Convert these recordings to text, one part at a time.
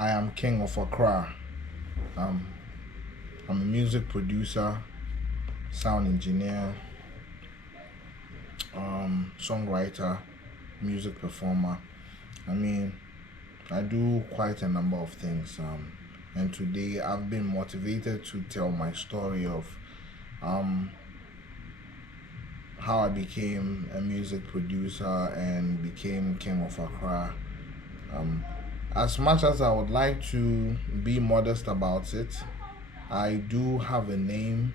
I am King of Accra. Um, I'm a music producer, sound engineer, songwriter, music performer. I mean, I do quite a number of things. And today I've been motivated to tell my story of um, how I became a music producer and became King of Accra. Um, as much as I would like to be modest about it, I do have a name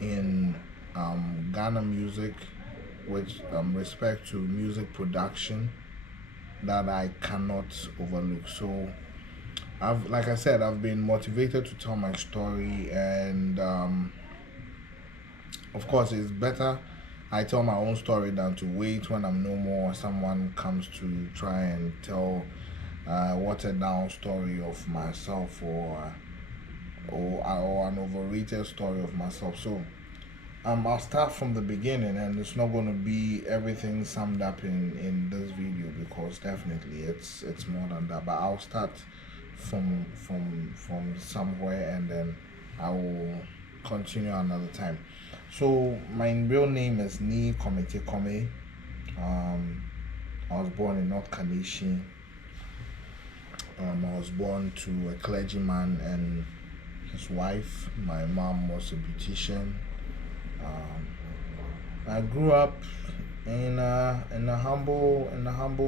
in Ghana music, with respect to music production, that I cannot overlook. So, like I said, I've been motivated to tell my story, and of course, it's better I tell my own story than to wait when I'm no more. Someone comes to try and tell a watered down story of myself, or an overrated story of myself. So I'll start from the beginning, and it's not going to be everything summed up in this video, because definitely it's more than that. But I'll start from somewhere, and then I will continue another time. So my real name is Ni Komete Kome. I was born in North Kanishi. I was born to a clergyman and his wife. My mom was a beautician. I grew up in a humble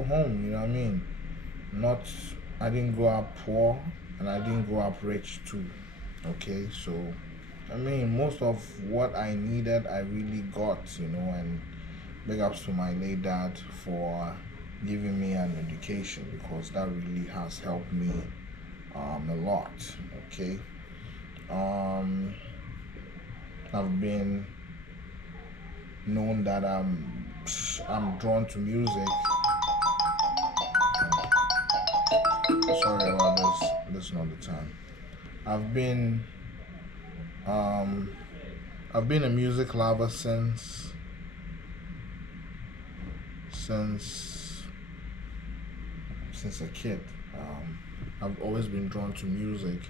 home. You know what I mean? Not I didn't grow up poor, and I didn't grow up rich too. Okay, so I mean, most of what I needed, I really got. And big ups to my late dad for giving me an education, because that really has helped me a lot. Okay. I've been known that I'm drawn to music. Sorry about this. This is not the time. I've been I've been a music lover since a kid. I've always been drawn to music,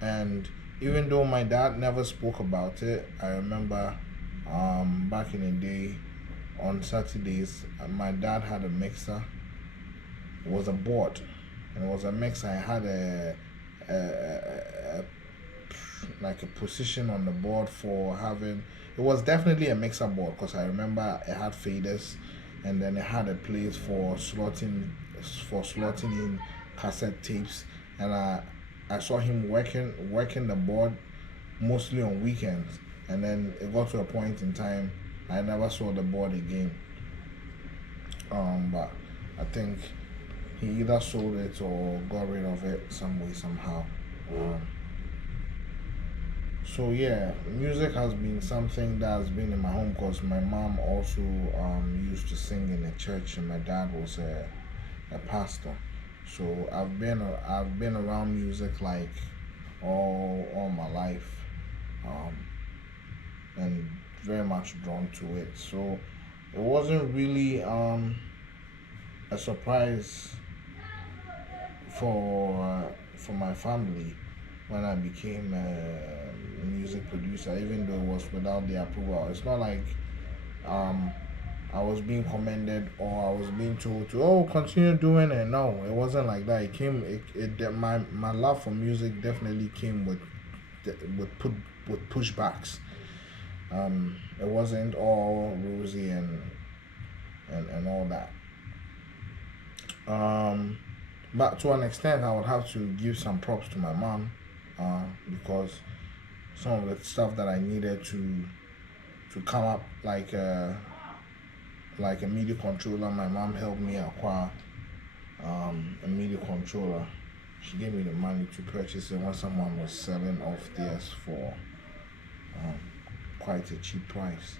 and even though my dad never spoke about it, I remember back in the day, on Saturdays, my dad had a mixer. It was a board, and it was a mixer. I had a like a position on the board for having. It was definitely a mixer board, because I remember it had faders, and then it had a place for slotting in cassette tapes, and I saw him working the board mostly on weekends, and then it got to a point in time I never saw the board again. But I think he either sold it or got rid of it some way somehow. So yeah, music has been something that has been in my home, because my mom also used to sing in a church, and my dad was a pastor. So I've been around music like all my life, and very much drawn to it. So it wasn't really a surprise for my family when I became a music producer, even though it was without their approval. It's not like I was being commended, or I was being told to continue doing it. No, it wasn't like that. My love for music definitely came with pushbacks. It wasn't all rosy and all that. But to an extent, I would have to give some props to my mom, because some of the stuff that I needed to come up, like a MIDI controller, my mom helped me acquire a MIDI controller. She gave me the money to purchase it when someone was selling off theirs for quite a cheap price.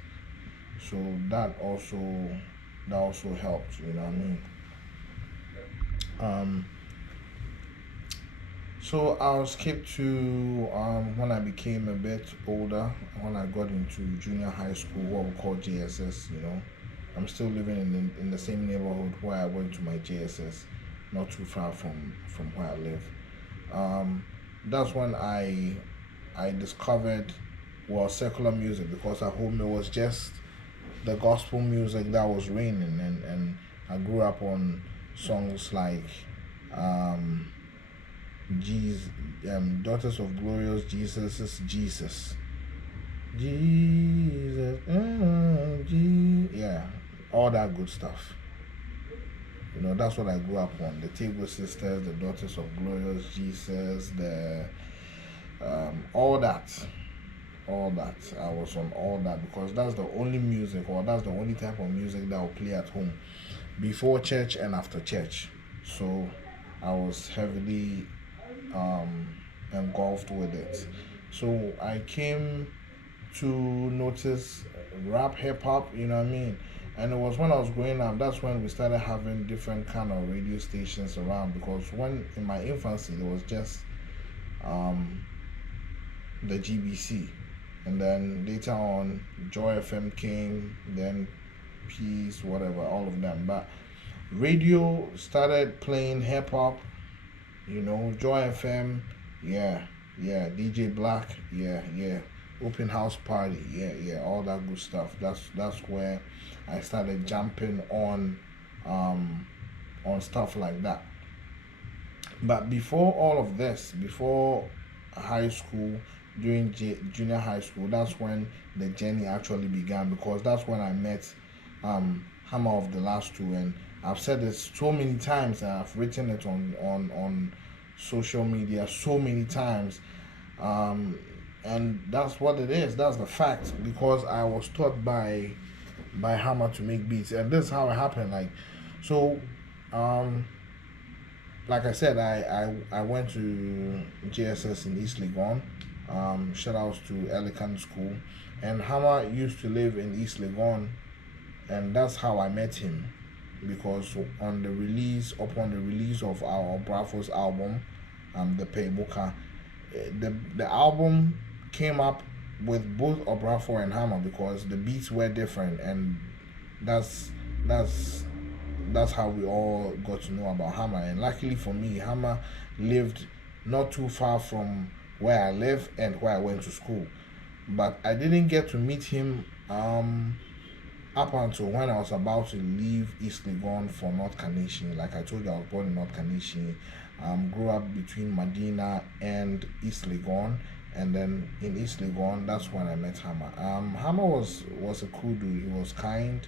So that also helped. You know what I mean? So I'll skip to when I became a bit older, when I got into junior high school, what we call JSS. I'm still living in the same neighborhood where I went to my JSS, not too far from where I live. That's when I discovered, well, secular music, because at home it was just the gospel music that was reigning, and I grew up on songs like um, Jesus, Daughters of Glorious Jesus is Jesus. Jesus, yeah, all that good stuff. That's what I grew up on. The Table Sisters, the Daughters of Glorious Jesus, the all that, all that. I was on all that because that's the only music, or that's the only type of music that I'll play at home before church and after church. So I was heavily um, engulfed with it. So I came to notice rap, hip hop, you know what I mean? And it was when I was growing up, that's when we started having different kind of radio stations around, because when in my infancy there was just um, the GBC, and then later on Joy FM came, then Peace, whatever, all of them. But radio started playing hip hop, Joy FM, yeah, yeah, DJ Black, yeah, yeah, Open House Party, yeah, yeah, all that good stuff. That's where I started jumping on stuff like that. But before all of this, before high school, during junior high school, that's when the journey actually began, because that's when I met Hammer of the Last Two, and I've said this so many times, and I've written it on social media so many times, um, and that's what it is. That's the fact, because I was taught by Hammer to make beats, and this is how it happened. So, um, like I said, I went to JSS in East Legon. Shout outs to Elican School, and Hammer used to live in East Legon, and that's how I met him, because upon the release of our Bravos album, the Payboka, the album came up with both Obrafo and Hammer, because the beats were different, and that's that's that's how we all got to know about Hammer. And luckily for me, Hammer lived not too far from where I live and where I went to school, but I didn't get to meet him up until when I was about to leave East Legon for North Kaneshie. Like I told you, I was born in North Kaneshie. Grew up between Medina and East Legon, and then in East Legon, that's when I met Hammer. Hammer was a cool dude. He was kind.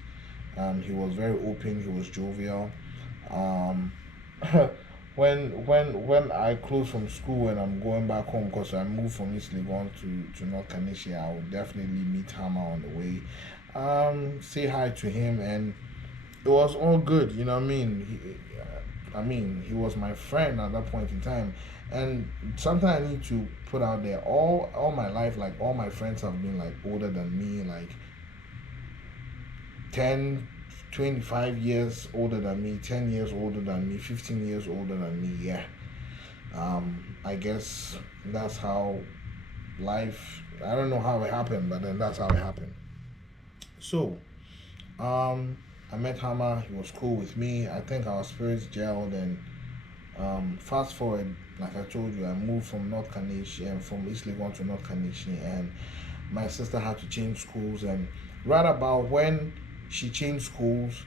He was very open. He was jovial. Um, when I close from school and I'm going back home, because I moved from East Legon to North Kaneshie, I would definitely meet Hammer on the way. Say hi to him, and it was all good. You know what I mean? He was my friend at that point in time. And something I need to put out there, all my life, like all my friends have been like older than me, like 10, 25 years older than me, 10 years older than me, 15 years older than me. Yeah. I guess that's how life, I don't know how it happened, but then that's how it happened. So, I met Hammer. He was cool with me. I think our spirits gelled, and fast forward, like I told you, I moved from North Kaneshie and from East Legon to North Kaneshie, and my sister had to change schools. And right about when she changed schools,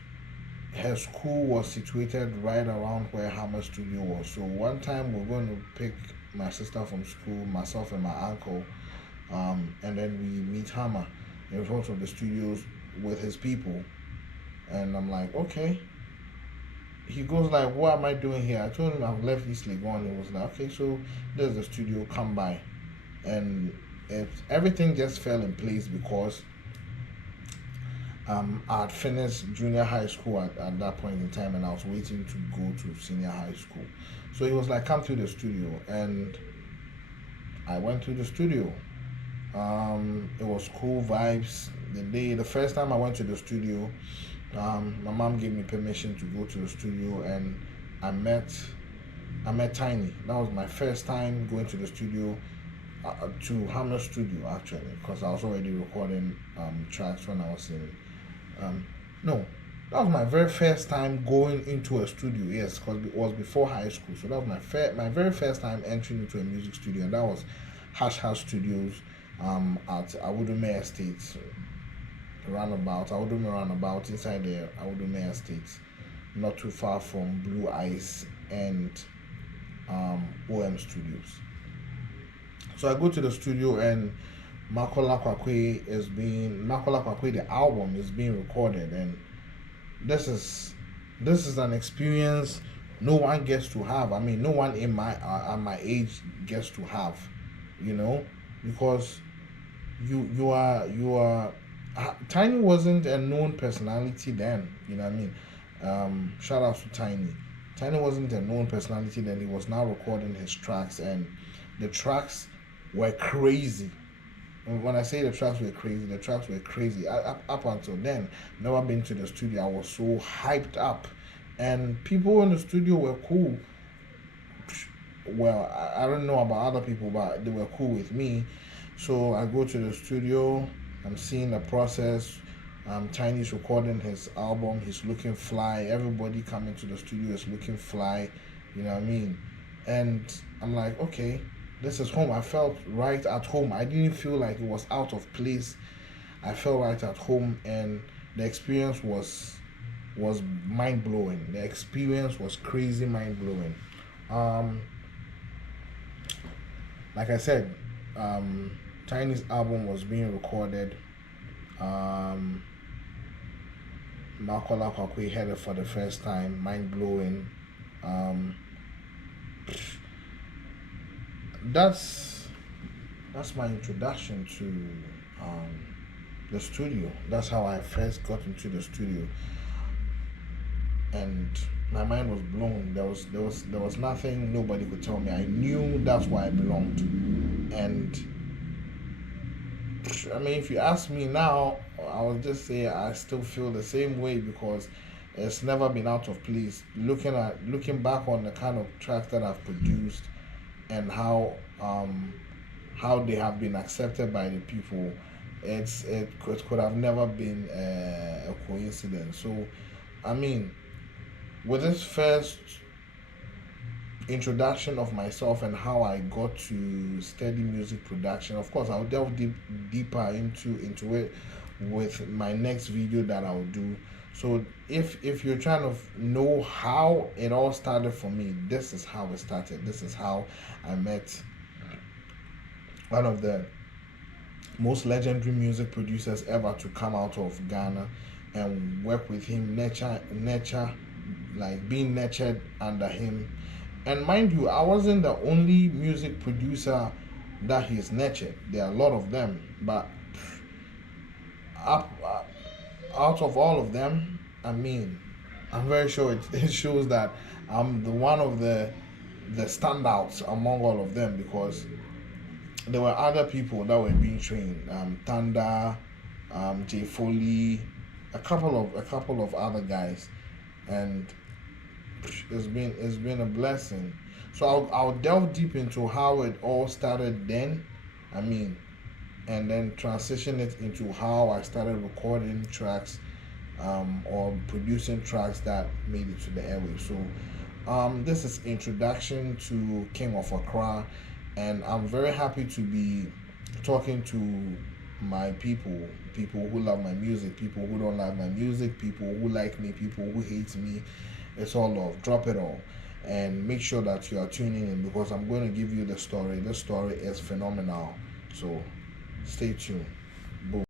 her school was situated right around where Hammer's studio was. So one time we were going to pick my sister from school, myself and my uncle, and then we meet Hammer in front of the studios with his people. And I'm like, okay. He goes like, what am I doing here? I told him I've left East Legon. He was like, okay, so there's the studio, come by. And everything just fell in place, because I had finished junior high school at that point in time, and I was waiting to go to senior high school. So he was like, come to the studio, and I went to the studio. It was cool vibes. The first time I went to the studio, my mom gave me permission to go to the studio, and I met Tiny. That was my first time going to the studio, to Hammer Studio actually, because I was already recording tracks when I was in no, That was my very first time going into a studio. Yes, because it was before high school. So that was my very first time entering into a music studio, and that was Hash House Studios at Awudume Estate roundabout. Awudume roundabout inside the Awudume Estate, not too far from Blue Ice and OM Studios. So I go to the studio and Makola Kwakwe, the album is being recorded, and this is this is an experience no one gets to have. I mean, no one in my at my age gets to have, you know, because you are Tiny wasn't a known personality then. You know what I mean? Shout out to Tiny. Tiny wasn't a known personality then. He was now recording his tracks, and the tracks were crazy. When I say the tracks were crazy. Up until then, never been to the studio. I was so hyped up, and people in the studio were cool. Well, I don't know about other people, but they were cool with me. So I go to the studio. I'm seeing the process. Tiny's recording his album. He's looking fly. Everybody coming to the studio is looking fly. You know what I mean? And I'm like, okay, this is home. I felt right at home. I didn't feel like it was out of place. I felt right at home, and the experience was mind blowing. The experience was crazy, mind blowing. Um, like I said, Tiny's album was being recorded. Um, Makola Kwakwe heard it for the first time, mind blowing. Um, that's my introduction to the studio. That's how I first got into the studio, and my mind was blown. There was nothing nobody could tell me. I knew that's where I belonged, and I mean, if you ask me now, I would just say I still feel the same way because it's never been out of place. Looking back on the kind of tracks that I've produced and how they have been accepted by the people, it could have never been a coincidence. So, I mean, with this first introduction of myself and how I got to study music production. Of course, I'll delve deeper into it with my next video that I'll do. So if you're trying to know how it all started for me, this is how it started. This is how I met one of the most legendary music producers ever to come out of Ghana and work with him, nurture, like being nurtured under him. And mind you, I wasn't the only music producer that he's nurtured. There are a lot of them, but up, out of all of them, I mean, I'm very sure it shows that I'm the one of the standouts among all of them because there were other people that were being trained. Thunder, Jay Foley, a couple of other guys, and it's been a blessing. So I'll delve deep into how it all started then. I mean, and then transition it into how I started recording tracks, or producing tracks that made it to the airwaves. So, this is introduction to King of Accra, and I'm very happy to be talking to my people who love my music, people who don't love my music, people who like me, people who hate me. It's all love. Drop it all. And make sure that you are tuning in because I'm going to give you the story. The story is phenomenal. So stay tuned.